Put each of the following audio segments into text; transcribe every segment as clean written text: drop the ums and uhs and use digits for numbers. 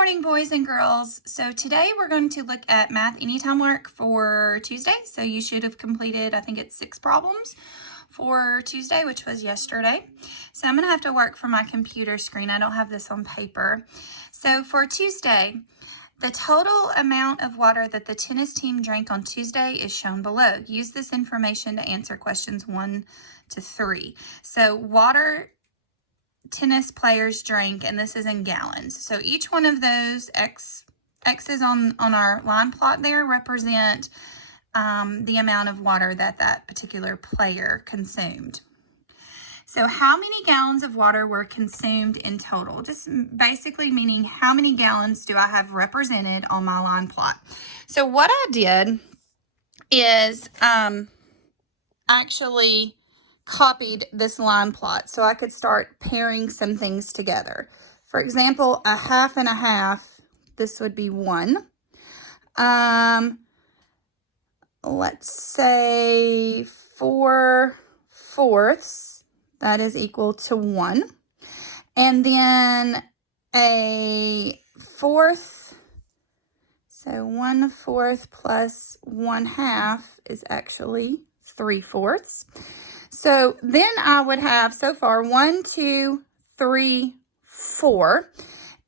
morning, boys and girls. So today we're going to look at math anytime work for Tuesday. So you should have completed, I think it's 6 problems for Tuesday, which was yesterday. So I'm going to have to work from my computer screen. I don't have this on paper. So for Tuesday, the total amount of water that the tennis team drank on Tuesday is shown below. Use this information to answer questions 1 to 3. So water tennis players drank, and this is in gallons. So each one of those X's on our line plot there represent the amount of water that particular player consumed. So how many gallons of water were consumed in total? Just basically meaning how many gallons do I have represented on my line plot? So what I did is actually copied this line plot so I could start pairing some things together. For example, a half and a half, this would be 1. Let's say 4/4, that is equal to 1. And then a fourth, so 1/4 plus 1/2 is actually 3/4. So then I would have so far 1, 2, 3, 4.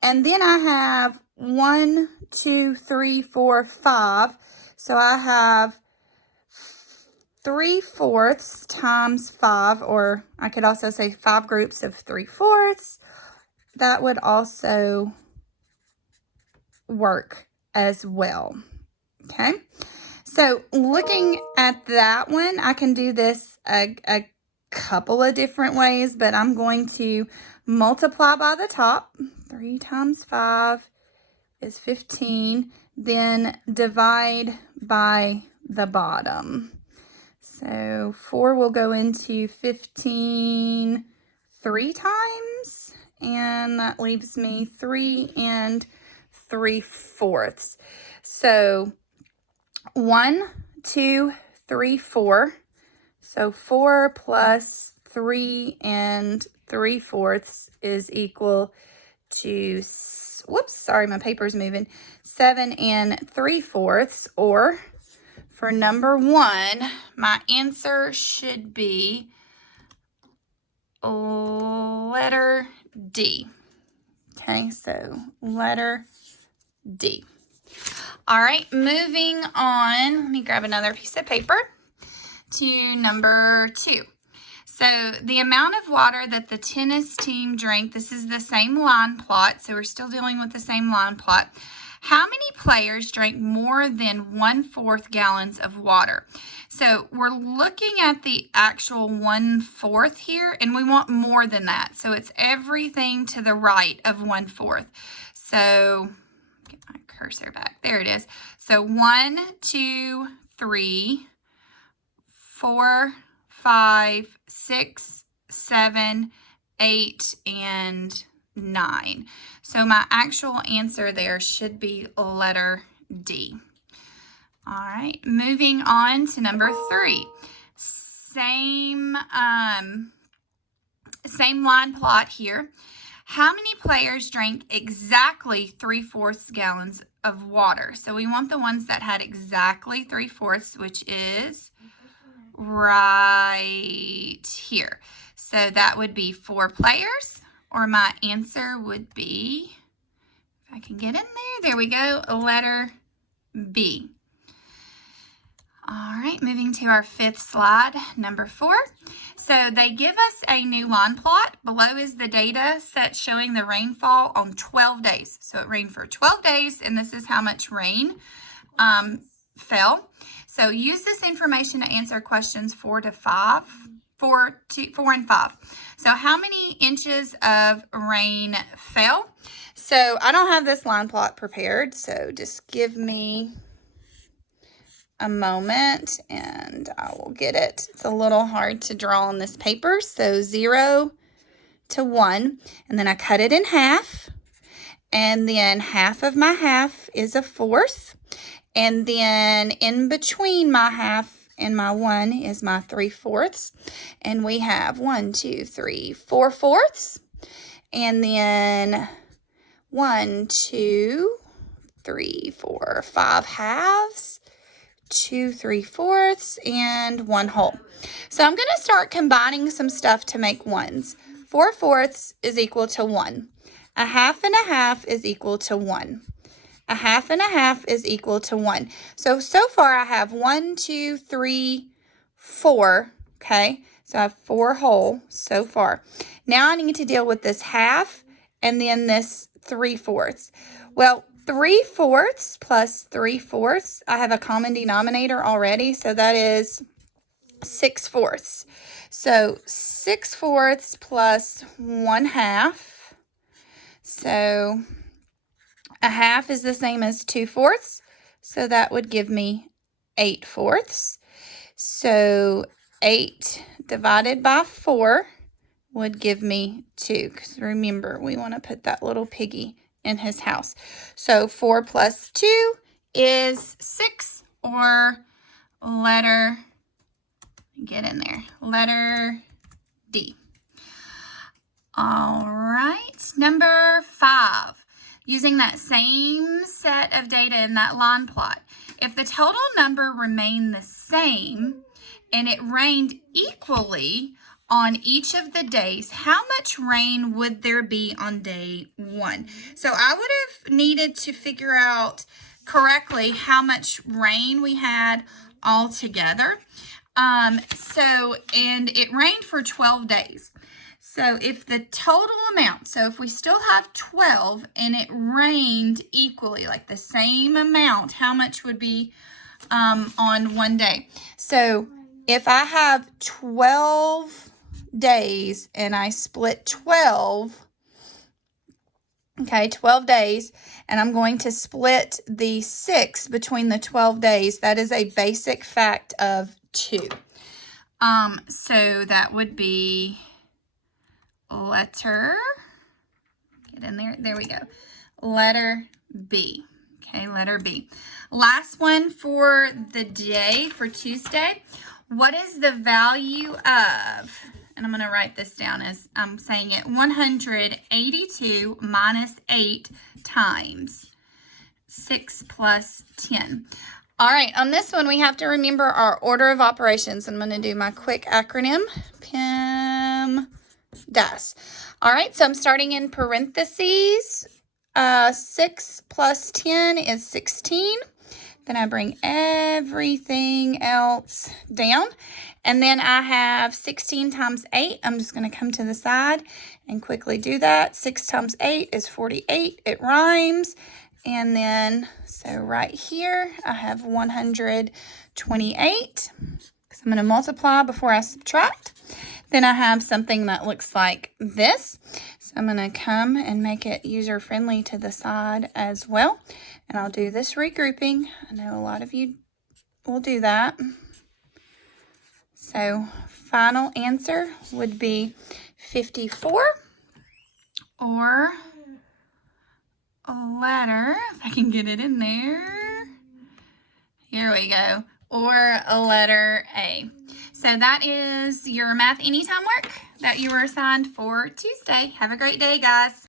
And then I have 1, 2, 3, 4, 5. So I have 3/4 times 5, or I could also say 5 groups of 3/4. That would also work as well. Okay. So looking at that one, I can do this a couple of different ways, but I'm going to multiply by the top. 3 times 5 is 15. Then divide by the bottom. So 4 will go into 15 3 times, and that leaves me 3 3/4. So 1, 2, 3, 4. So 4 plus 3 3/4 is equal to, whoops, sorry, my paper's moving, 7 3/4, or for number 1, my answer should be letter D. Okay, so letter D. All right, moving on, let me grab another piece of paper to number 2. So the amount of water that the tennis team drank, this is the same line plot, so we're still dealing with the same line plot. How many players drank more than 1/4 gallons of water? So we're looking at the actual 1/4 here, and we want more than that. So it's everything to the right of 1/4. So get my cursor back. There it is. So 1, 2, 3, 4, 5, 6, 7, 8, and 9. So my actual answer there should be letter D. All right, moving on to number 3. Same line plot here. How many players drank exactly 3/4 gallons of water? So we want the ones that had exactly 3/4, which is right here. So that would be 4 players, or my answer would be, if I can get in there we go, letter B. All right, moving to our 5th slide, number 4. So they give us a new line plot. Below is the data set showing the rainfall on 12 days. So it rained for 12 days, and this is how much rain fell. So use this information to answer questions 4 and 5. So how many inches of rain fell? So I don't have this line plot prepared, so just give me a moment and I will get it. It's a little hard to draw on this paper. So 0 to 1, and then I cut it in half, and then half of my half is 1/4, and then in between my half and my 1 is my 3/4, and we have 1, 2, 3, 4/4, and then 1, 2, 3, 4, 5 halves, 2 3/4, and 1 whole. So I'm going to start combining some stuff to make ones. 4/4 is equal to 1. A half and a half is equal to 1. A half and a half is equal to 1. So far I have 1, 2, 3, 4. Okay, so I have 4 whole so far. Now I need to deal with this half and then this 3/4. Well, 3/4 plus 3/4, I have a common denominator already, so that is 6/4. So 6/4 plus 1/2. So a half is the same as 2/4, so that would give me 8/4. So 8 divided by 4 would give me 2, because remember, we want to put that little piggy in his house. So 4 plus 2 is 6, or letter, get in there, letter D. All right, number 5. Using that same set of data in that line plot, if the total number remained the same and it rained equally on each of the days, how much rain would there be on day 1? So I would have needed to figure out correctly how much rain we had all together. And it rained for 12 days. So if the total amount, so if we still have 12 and it rained equally, like the same amount, how much would be on one day? So if I have 12 days and I split 12, okay, 12 days, and I'm going to split the 6 between the 12 days, that is a basic fact of 2. So that would be letter, get in there, there we go, letter B. Okay, letter B. Last one for the day, for Tuesday. What is the value of, and I'm going to write this down as I'm saying it, 182 minus 8 times 6 plus 10. All right, on this one, we have to remember our order of operations. I'm going to do my quick acronym, PEMDAS. All right, so I'm starting in parentheses. 6 plus 10 is 16. Then I bring everything else down. And then I have 16 times 8. I'm just going to come to the side and quickly do that. 6 times 8 is 48. It rhymes. And then, so right here, I have 128. So I'm going to multiply before I subtract. Then I have something that looks like this. So I'm going to come and make it user-friendly to the side as well. And I'll do this regrouping. I know a lot of you will do that. So final answer would be 54, or a letter, if I can get it in there. Here we go. Or a letter A. So that is your Math Anytime work that you were assigned for Tuesday. Have a great day, guys.